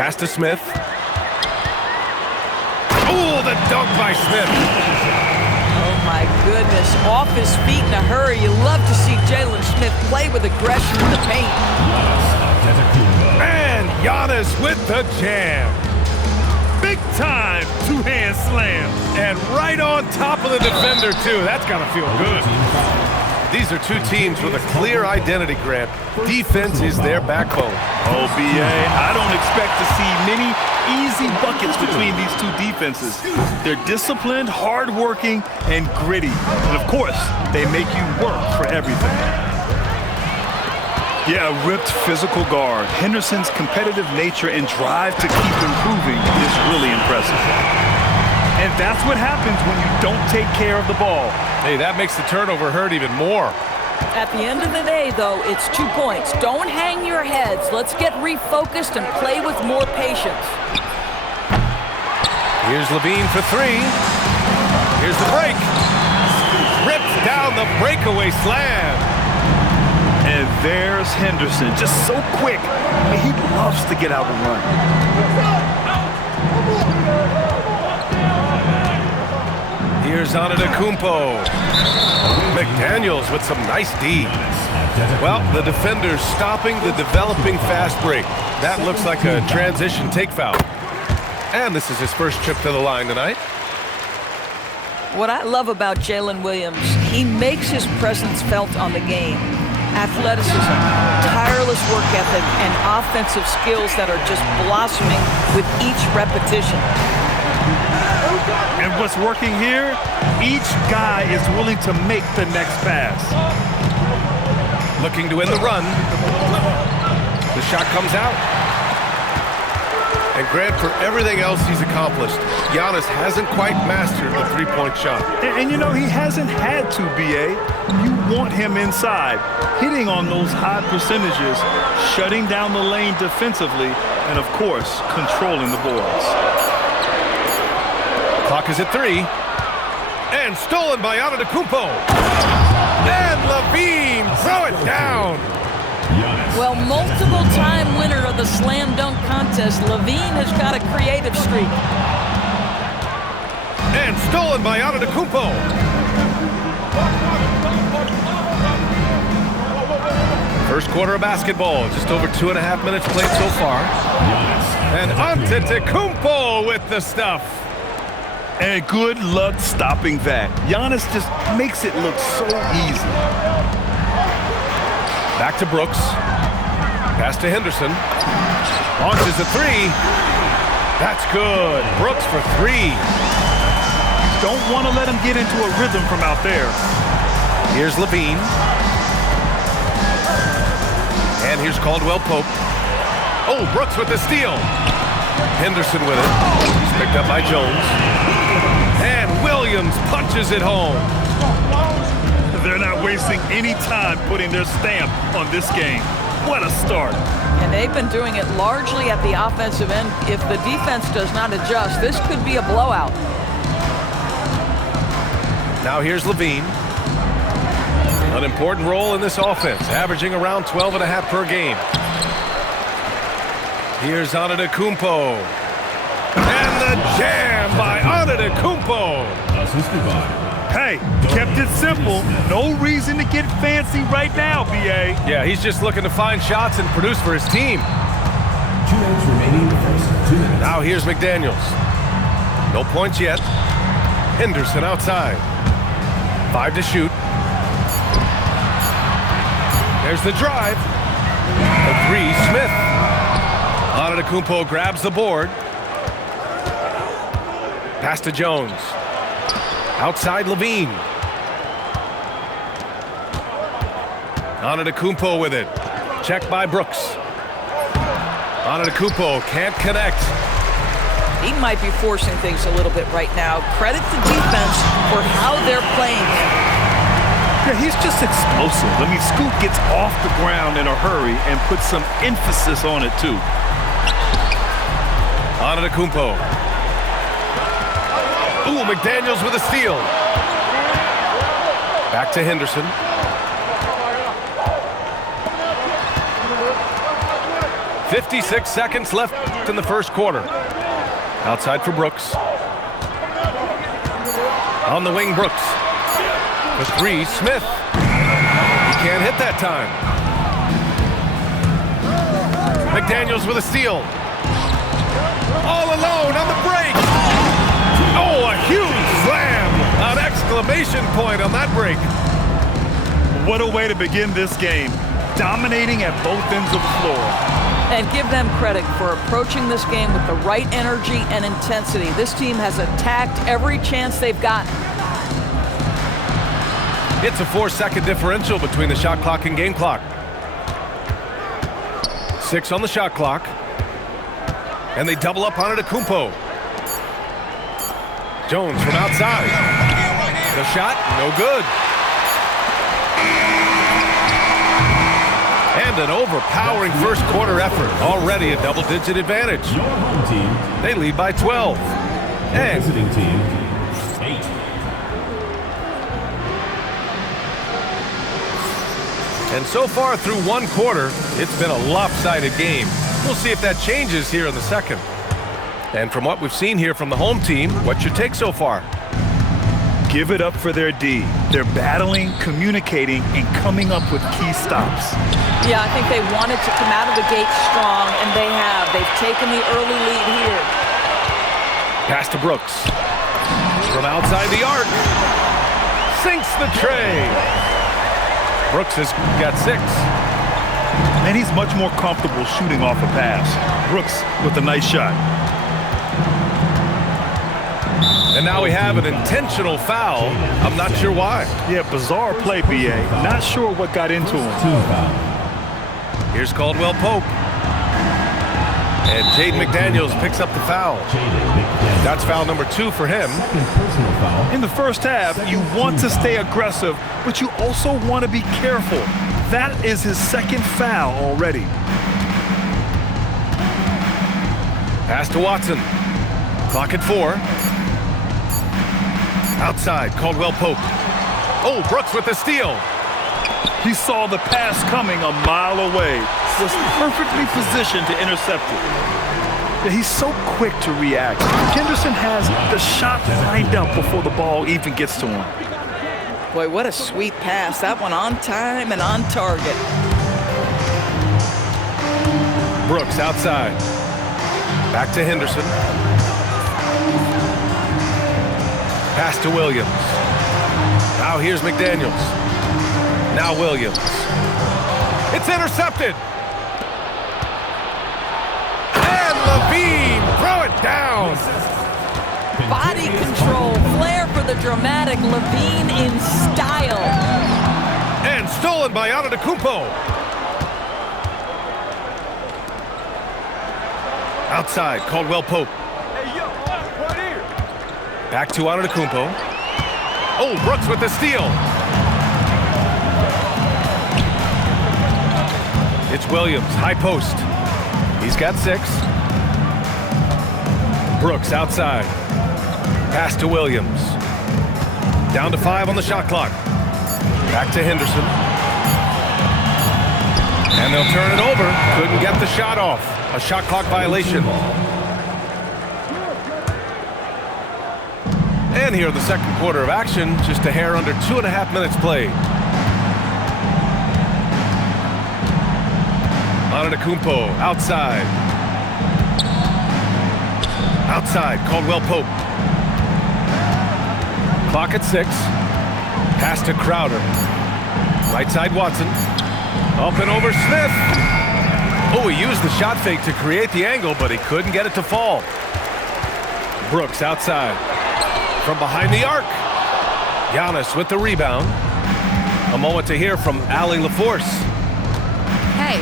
Pass to Smith. Oh, the dunk by Smith. Oh, my goodness. Off his feet in a hurry. You love to see Jalen Smith play with aggression in the paint. And Giannis with the jam. Big time two-hand slam. And right on top of the defender, too. That's got to feel good. These are two teams with a clear identity, Grant. Defense is their backbone. Oh, B.A., I don't expect to see many easy buckets between these two defenses. They're disciplined, hard-working, and gritty. And, of course, they make you work for everything. Yeah, a ripped physical guard. Henderson's competitive nature and drive to keep improving is really impressive. And that's what happens when you don't take care of the ball. Hey, that makes the turnover hurt even more. At the end of the day, though, it's 2 points. Don't hang your heads. Let's get refocused and play with more patience. Here's Levine for 3. Here's the break. Rips down the breakaway slam. And there's Henderson, just so quick. I mean, he loves to get out and run. Here's Antetokounmpo. McDaniels with some nice D. Well, the defender's stopping the developing fast break. That looks like a transition take foul. And this is his first trip to the line tonight. What I love about Jalen Williams, he makes his presence felt on the game. Athleticism, tireless work ethic, and offensive skills that are just blossoming with each repetition. And what's working here, each guy is willing to make the next pass. Looking to end the run. The shot comes out. And Grant, for everything else he's accomplished, Giannis hasn't quite mastered the three-point shot. And you know, he hasn't had to, B.A. You want him inside, hitting on those high percentages, shutting down the lane defensively, and, of course, controlling the boards. Clock is at 3. And stolen by Antetokounmpo. And Levine throw it down. Well, multiple-time winner of the slam dunk contest, Levine has got a creative streak. And stolen by Antetokounmpo. First quarter of basketball, just over 2.5 minutes played so far. And Antetokounmpo with the stuff. And good luck stopping that. Giannis just makes it look so easy. Back to Brooks. Pass to Henderson. Launches a 3. That's good. Brooks for 3. Don't want to let him get into a rhythm from out there. Here's Levine. And here's Caldwell Pope. Oh, Brooks with the steal. Henderson with it. He's picked up by Jones. And Williams punches it home. They're not wasting any time putting their stamp on this game. What a start. And they've been doing it largely at the offensive end. If the defense does not adjust, this could be a blowout. Now here's Levine. An important role in this offense, averaging around 12.5 per game. Here's Antetokounmpo. And the jam by Antetokounmpo. Hey, kept it simple. No reason to get fancy right now, B.A. Yeah, he's just looking to find shots and produce for his team. 2 minutes remaining in the first. 2 minutes. Now here's McDaniels. No points yet. Henderson outside. 5 to shoot. There's the drive. The 3, Smith. Antetokounmpo grabs the board. Pass to Jones. Outside Levine. Antetokounmpo with it. Check by Brooks. Antetokounmpo can't connect. He might be forcing things a little bit right now. Credit the defense for how they're playing. Yeah, he's just explosive. I mean, Scoot gets off the ground in a hurry and puts some emphasis on it, too. Antetokounmpo. Ooh, McDaniels with a steal. Back to Henderson. 56 seconds left in the first quarter. Outside for Brooks. On the wing, Brooks. For three, Smith. He can't hit that time. McDaniels with a steal. All alone on the break. Oh, a huge slam. An exclamation point on that break. What a way to begin this game. Dominating at both ends of the floor. And give them credit for approaching this game with the right energy and intensity. This team has attacked every chance they've gotten. It's a 4-second differential between the shot clock and game clock. 6 on the shot clock. And they double up on it at Kumpo. Jones from outside. The shot, no good. And an overpowering first quarter effort. Already a double-digit advantage. Your home team. They lead by 12. And Visiting team, 8. And so far through one quarter, it's been a lopsided game. We'll see if that changes here in the second. And from what we've seen here from the home team, what's your take so far? Give it up for their D. They're battling, communicating, and coming up with key stops. Yeah, I think they wanted to come out of the gate strong, and they have. They've taken the early lead here. Pass to Brooks. From outside the arc. Sinks the tray. Brooks has got 6. And he's much more comfortable shooting off a pass. Brooks with a nice shot. And now we have an intentional foul. I'm not sure why. Yeah, bizarre play, BA. Not sure what got into him. 2 foul. Here's Caldwell Pope. And Jaden McDaniels picks up the foul. That's foul number 2 for him. Second personal foul. In the first half, you want to stay aggressive, but you also want to be careful. That is his second foul already. Pass to Watson. Clock at 4. Outside, Caldwell Pope. Oh, Brooks with the steal. He saw the pass coming a mile away. Was perfectly positioned to intercept it. He's so quick to react. Henderson has the shot lined up before the ball even gets to him. Boy, what a sweet pass. That one on time and on target. Brooks outside. Back to Henderson. Pass to Williams. Now here's McDaniels. Now Williams. It's intercepted. And Levine, throw it down. Body control, flair for the dramatic, Levine in style. And stolen by Antetokounmpo. Outside, Caldwell Pope. Back to Antetokounmpo. Oh, Brooks with the steal. It's Williams, high post. He's got 6. Brooks outside. Pass to Williams. Down to 5 on the shot clock. Back to Henderson. And they'll turn it over. Couldn't get the shot off. A shot clock violation. And here in the second quarter of action, just a hair under 2.5 minutes played. Antetokounmpo outside. Outside, Caldwell Pope. Clock at 6. Pass to Crowder. Right side, Watson. Up and over Smith. Oh, he used the shot fake to create the angle, but he couldn't get it to fall. Brooks outside. From behind the arc. Giannis with the rebound. A moment to hear from Allie LaForce. Hey,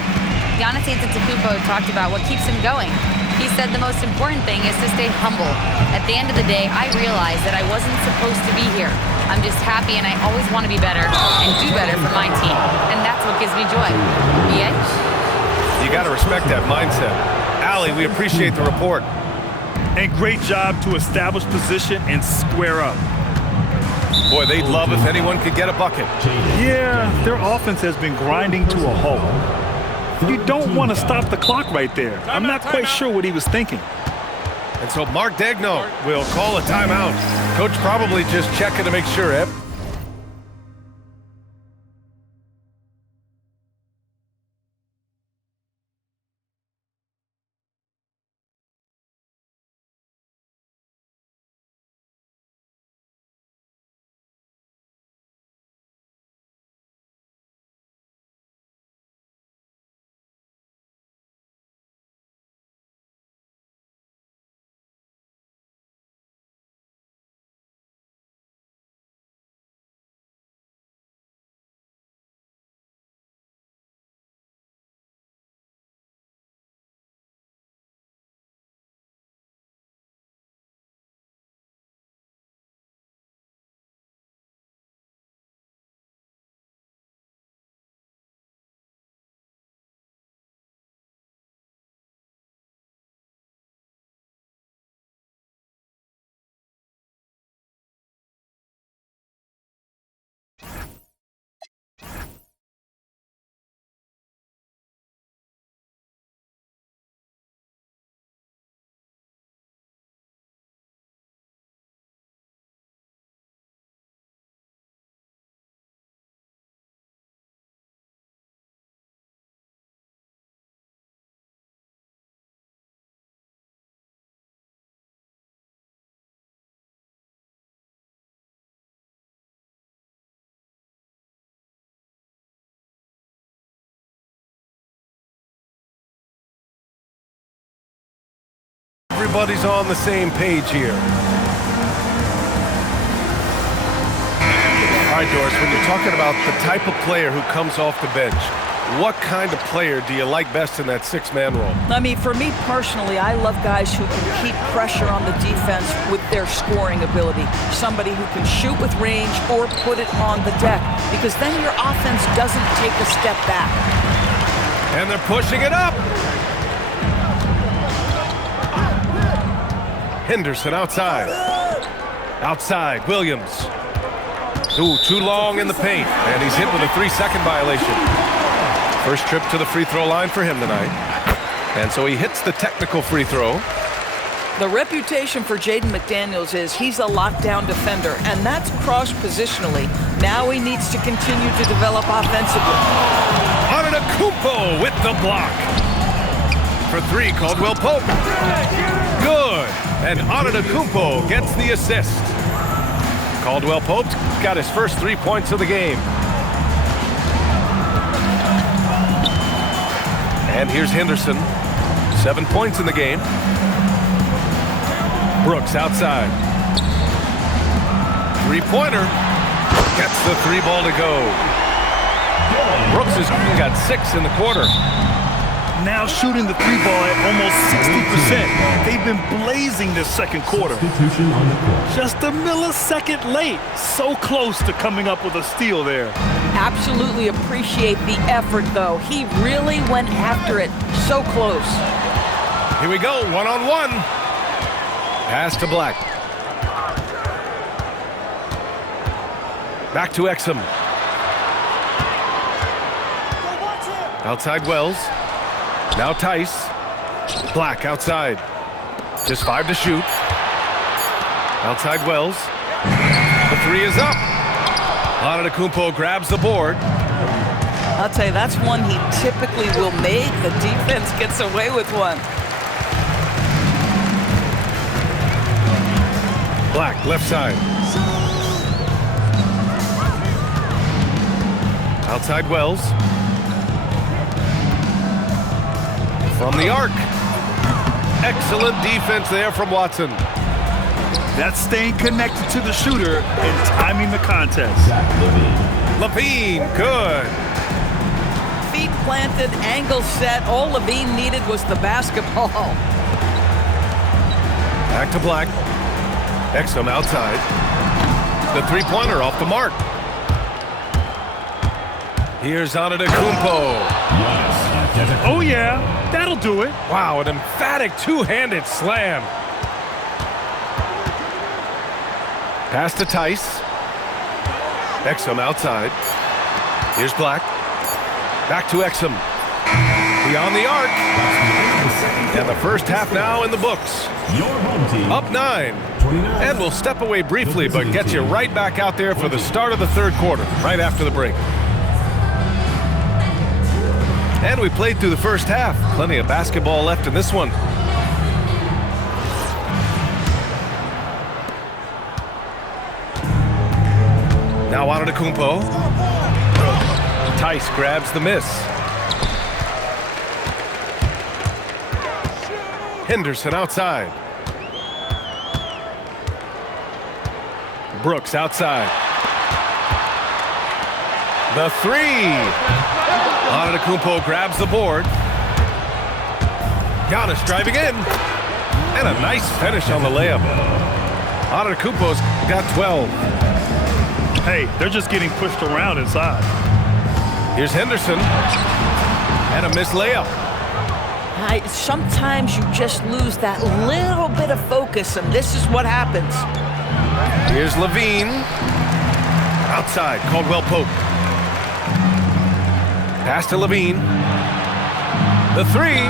Giannis Antetokounmpo talked about what keeps him going. He said the most important thing is to stay humble. At the end of the day, I realized that I wasn't supposed to be here. I'm just happy and I always want to be better and do better for my team. And that's what gives me joy. Yeah? You got to respect that mindset. Allie, we appreciate the report. And great job to establish position and square up. Boy, they'd love if anyone could get a bucket. Yeah, their offense has been grinding to a halt. You don't want to stop the clock right there. I'm not quite sure what he was thinking. And so Mark Daigneault will call a timeout. Coach probably just checking to make sure. Everybody's on the same page here. All right, Doris, when you're talking about the type of player who comes off the bench, what kind of player do you like best in that six-man role? I mean, for me personally, I love guys who can keep pressure on the defense with their scoring ability. Somebody who can shoot with range or put it on the deck, because then your offense doesn't take a step back. And they're pushing it up. Henderson outside. Outside, Williams. Ooh, too long in the paint. And he's hit with a 3-second violation. First trip to the free throw line for him tonight. And so he hits the technical free throw. The reputation for Jaden McDaniels is he's a lockdown defender, and that's cross-positionally. Now he needs to continue to develop offensively. Antetokounmpo with the block. For three, Caldwell Pope. Good. And Antetokounmpo gets the assist. Caldwell Pope's got his first 3 points of the game. And here's Henderson. 7 points in the game. Brooks outside. Three-pointer. Gets the three ball to go. Brooks has got 6 in the quarter. Now shooting the three ball at almost 60%. They've been blazing this second quarter. Substitution on the court. Just a millisecond late. So close to coming up with a steal there. Absolutely appreciate the effort, though. He really went after it. So close. Here we go, one-on-one. Pass to Black. Back to Exum. Outside Wells. Now Tice. Black outside. Just 5 to shoot. Outside Wells. The three is up. Antetokounmpo grabs the board. I'll tell you, that's one he typically will make. The defense gets away with one. Black, left side. Outside Wells. From the arc. Excellent defense there from Watson. That's staying connected to the shooter and timing the contest. Levine, good. Feet planted, angle set. All Levine needed was the basketball. Back to Black. Exum outside. The three-pointer off the mark. Here's Antetokounmpo. Oh yeah, that'll do it. Wow, an emphatic two-handed slam. Pass to Tice. Exum outside. Here's Black. Back to Exum. Beyond the arc. And the first half now in the books. Your home team. Up 9. 29. And we'll step away briefly, but get you right back out there for the start of the third quarter, right after the break. And we played through the first half. Plenty of basketball left in this one. Now Antetokounmpo. Tice grabs the miss. Henderson outside. Brooks outside. The three. Antetokounmpo grabs the board. Giannis driving in. And a nice finish on the layup. Antetokounmpo's got 12. Hey, they're just getting pushed around inside. Here's Henderson. And a missed layup. Sometimes you just lose that little bit of focus, and this is what happens. Here's Levine. Outside, Caldwell Pope. Pass to Levine. The three.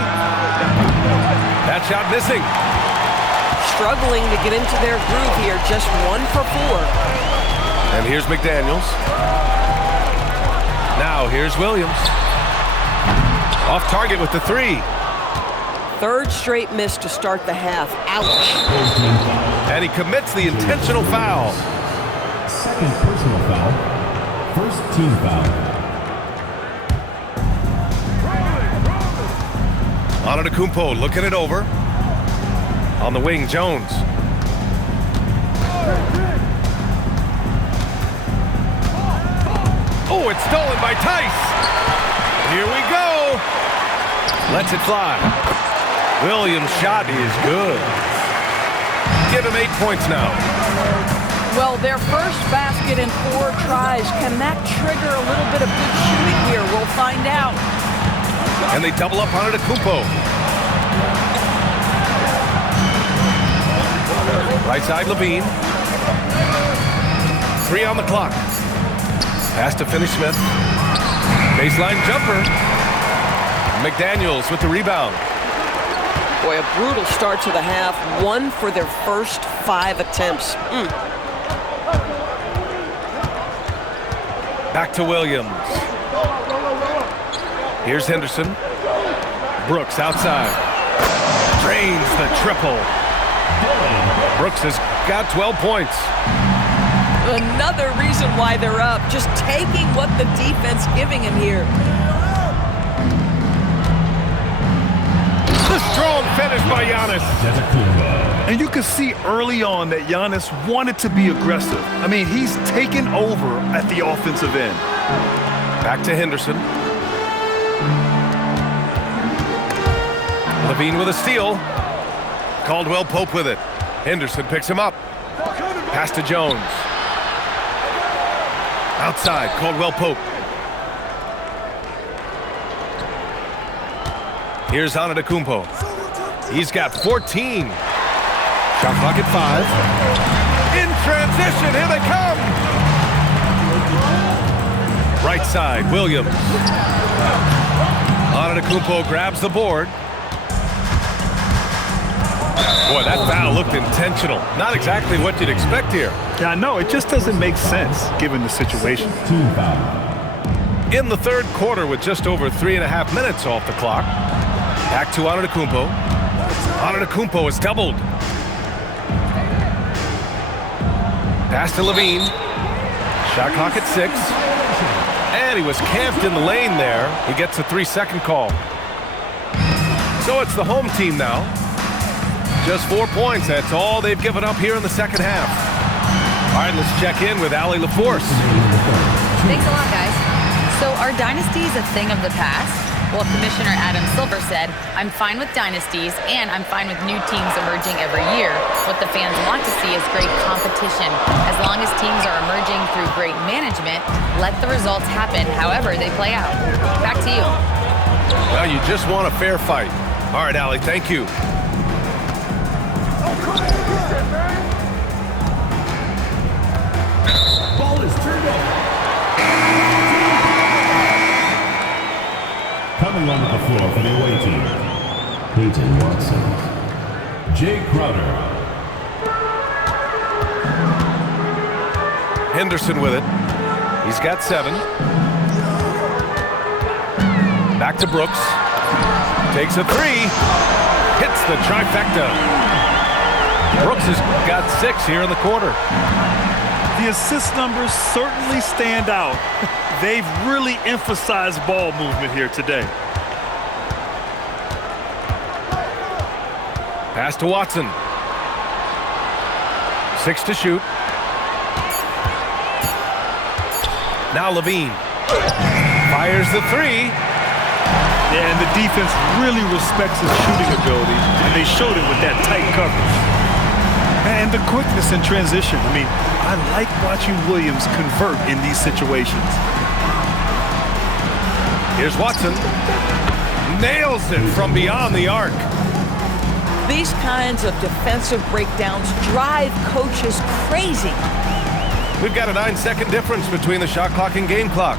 That shot missing. Struggling to get into their groove here, just 1 for 4. And here's McDaniels. Now here's Williams. Off target with the three. Third straight miss to start the half. Ouch. And he commits the intentional foul. Second personal foul. First team foul. Antetokounmpo looking it over. On the wing, Jones. Oh, it's stolen by Tice. Here we go. Lets it fly. Williams' shot is good. Give him 8 points now. Well, their first basket in 4 tries. Can that trigger a little bit of good shooting here? We'll find out. And they double up on Antetokounmpo. Right side, Levine. 3 on the clock. Pass to Finney-Smith. Baseline jumper. McDaniels with the rebound. Boy, a brutal start to the half. 1 for their first 5 attempts. Back to Williams. Here's Henderson. Brooks outside. Drains the triple. Brooks has got 12 points. Another reason why they're up. Just taking what the defense giving him here. The strong finish by Giannis. And you can see early on that Giannis wanted to be aggressive. I mean, he's taken over at the offensive end. Back to Henderson. Levine with a steal. Caldwell Pope with it. Henderson picks him up. Pass to Jones. Outside, Caldwell Pope. Here's Antetokounmpo. He's got 14. Shot clock at 5. In transition, here they come. Right side, Williams. Antetokounmpo grabs the board. Boy, that foul looked intentional. Not exactly what you'd expect here. Yeah, I know. It just doesn't make sense given the situation. Team foul. In the third quarter with just over 3.5 minutes off the clock. Back to Antetokounmpo. Antetokounmpo is doubled. Pass to Levine. Shot clock at 6. And he was camped in the lane there. He gets a 3-second call. So it's the home team now. Just 4 points. That's all they've given up here in the second half. All right, let's check in with Allie LaForce. Thanks a lot, guys. So are dynasties a thing of the past? Well, Commissioner Adam Silver said, I'm fine with dynasties and I'm fine with new teams emerging every year. What the fans want to see is great competition. As long as teams are emerging through great management, let the results happen however they play out. Back to you. Well, you just want a fair fight. All right, Allie, thank you. Ball is turned over. Coming onto the floor for the away team, Peyton Watson. Jay Crowder. Henderson with it. He's got 7. Back to Brooks. Takes a 3. Hits the trifecta. Brooks has got 6 here in the quarter. The assist numbers certainly stand out. They've really emphasized ball movement here today. Pass to Watson. 6 to shoot. Now Levine. Fires the 3. Yeah, and the defense really respects his shooting ability, and they showed it with that tight coverage. And the quickness in transition. I mean, I like watching Williams convert in these situations. Here's Watson. Nails it from beyond the arc. These kinds of defensive breakdowns drive coaches crazy. We've got a 9-second difference between the shot clock and game clock.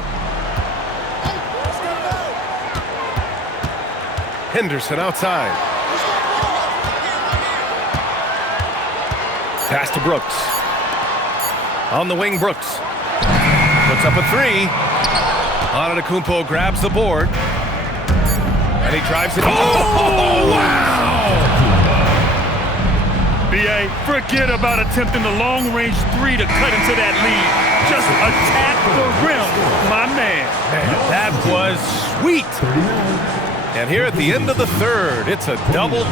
Henderson outside. Pass to Brooks. On the wing, Brooks. Puts up a 3. Antetokounmpo grabs the board. And he drives it. Oh, wow! B.A., forget about attempting the long-range 3 to cut into that lead. Just attack the rim, my man. That was sweet. And here at the end of the third, it's a double.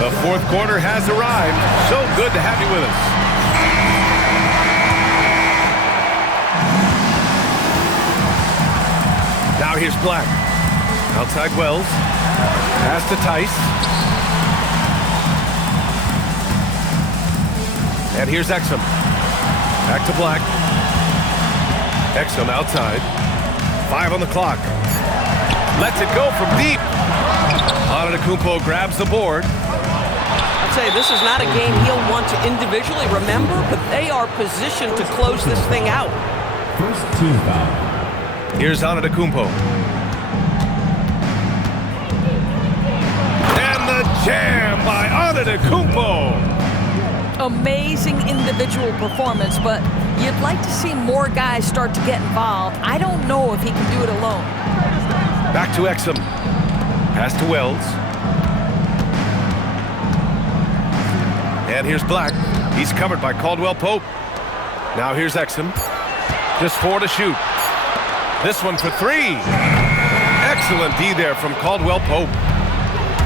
The fourth quarter has arrived. So good to have you with us. Now here's Black. Outside Wells. Pass to Tice. And here's Exum. Back to Black. Exum outside. 5 on the clock. Lets it go from deep. Antetokounmpo grabs the board. I'd say this is not a game he'll want to individually remember, but they are positioned to close this thing out. First team foul. Here's Antetokounmpo. And the jam by Antetokounmpo. Amazing individual performance, but you'd like to see more guys start to get involved. I don't know if he can do it alone. Back to Exum. Pass to Wells. And here's Black. He's covered by Caldwell Pope. Now here's Exum. Just 4 to shoot. This one for 3. Excellent D there from Caldwell Pope.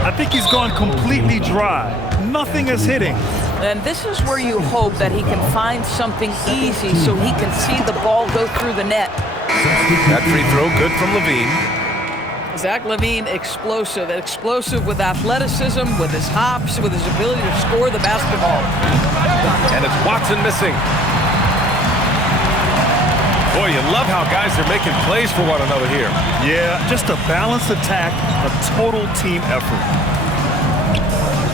I think he's gone completely dry. Nothing is hitting. And this is where you hope that he can find something easy so he can see the ball go through the net. That free throw good from Levine. Zach LaVine, explosive with athleticism, with his hops, with his ability to score the basketball. And it's Watson missing. Boy, you love how guys are making plays for one another here. Yeah, just a balanced attack, a total team effort.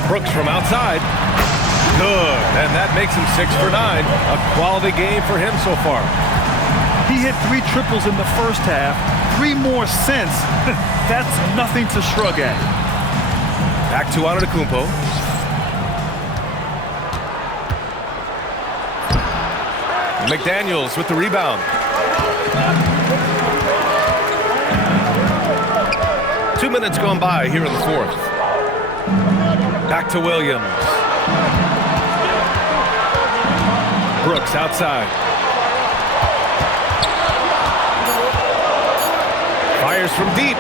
Brooks from outside. Good, and that makes him 6 for 9. A quality game for him so far. He hit 3 triples in the first half, 3 more since. That's nothing to shrug at. Back to Antetokounmpo. McDaniels with the rebound. Two minutes gone by here in the fourth. Back to Williams. Brooks outside. Fires from deep.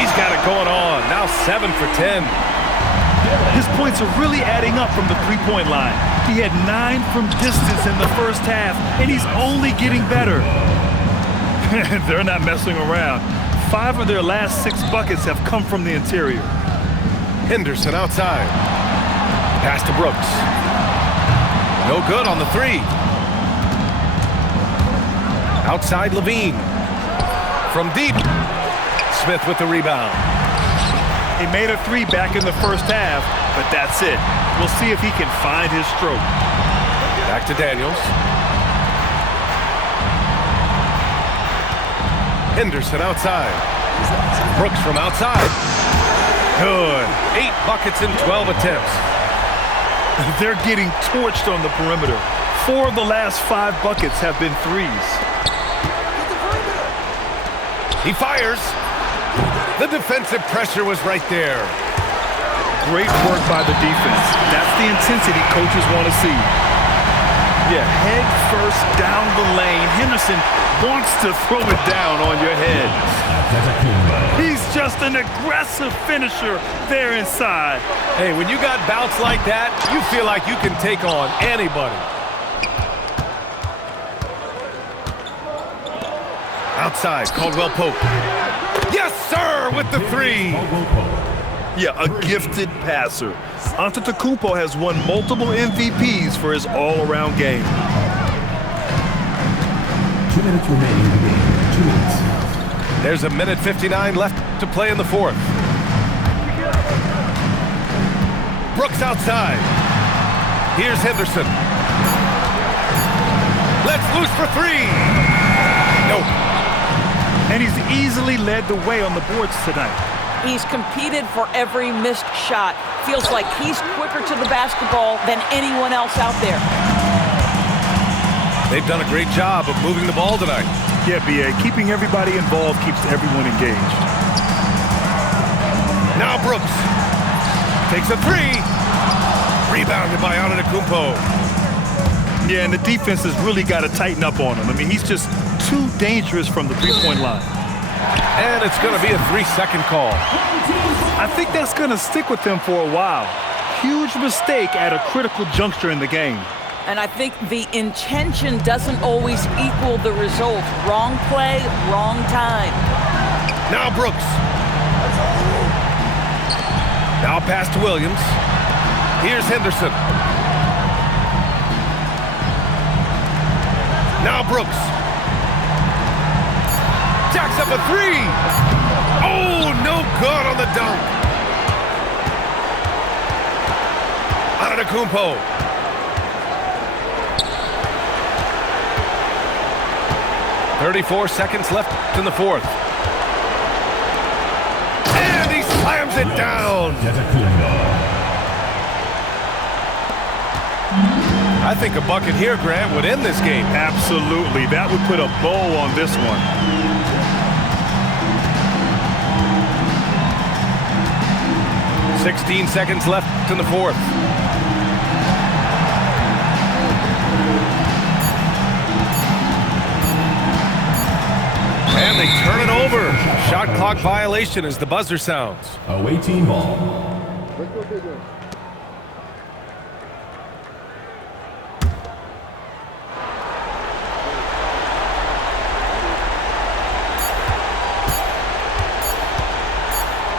He's got it going on. Now 7 for 10. His points are really adding up from the three-point line. He had 9 from distance in the first half, and he's only getting better. They're not messing around. 5 of their last 6 buckets have come from the interior. Henderson outside. Pass to Brooks. No good on the 3. Outside Levine. From deep. Smith with the rebound. He made a 3 back in the first half, but that's it. We'll see if he can find his stroke. Back to Daniels. Henderson outside. Brooks from outside. Good. 8 buckets in 12 attempts. They're getting torched on the perimeter. 4 of the last 5 buckets have been threes. He fires. The defensive pressure was right there. Great work by the defense. That's the intensity coaches want to see. Yeah, head first down the lane. Henderson wants to throw it down on your head. He's just an aggressive finisher there inside. Hey, when you got bounce like that, you feel like you can take on anybody. Outside, Caldwell Pope. Yes, sir, with the 3. Yeah, a gifted passer. Antetokounmpo has won multiple MVPs for his all-around game. 2 minutes remaining in the game. 2 minutes. There's a minute 59 left to play in the 4th. Brooks outside. Here's Henderson. Let's loose for 3. Nope. And he's easily led the way on the boards tonight. He's competed for every missed shot. Feels like he's quicker to the basketball than anyone else out there. They've done a great job of moving the ball tonight. Yeah, B.A., keeping everybody involved keeps everyone engaged. Now Brooks takes a 3. Rebounded by Antetokounmpo. Yeah, and the defense has really got to tighten up on him. I mean, he's just too dangerous from the three-point line. And it's going to be a 3-second call. I think that's going to stick with him for a while. Huge mistake at a critical juncture in the game. And I think the intention doesn't always equal the result. Wrong play, wrong time. Now Brooks. Now pass to Williams. Here's Henderson. Now Brooks. Jacks up a 3. Oh, no good on the dunk. Antetokounmpo. .34 seconds left in the 4th. And he slams it down. I think a bucket here, Grant, would end this game. Absolutely. That would put a bow on this one. .16 seconds left in the 4th. And they turn it over. Shot clock violation as the buzzer sounds. Away team ball.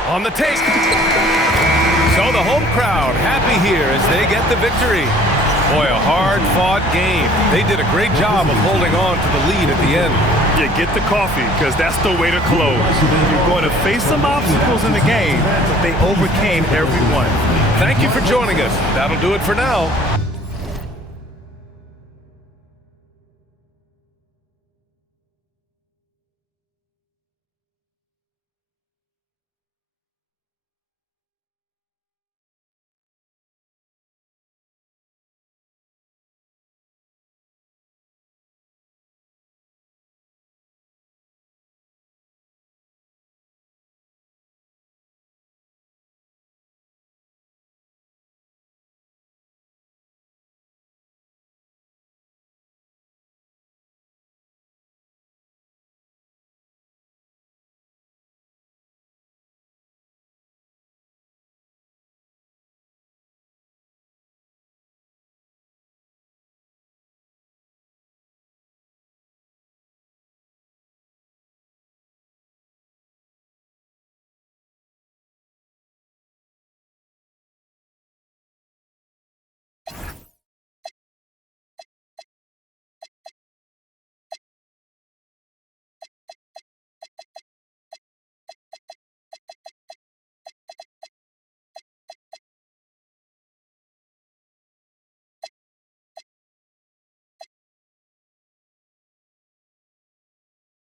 On the take. So the home crowd happy here as they get the victory. Boy, a hard-fought game. They did a great job of holding on to the lead at the end. Yeah, get the coffee, because that's the way to close. You're going to face some obstacles in the game, but they overcame every one. Thank you for joining us. That'll do it for now.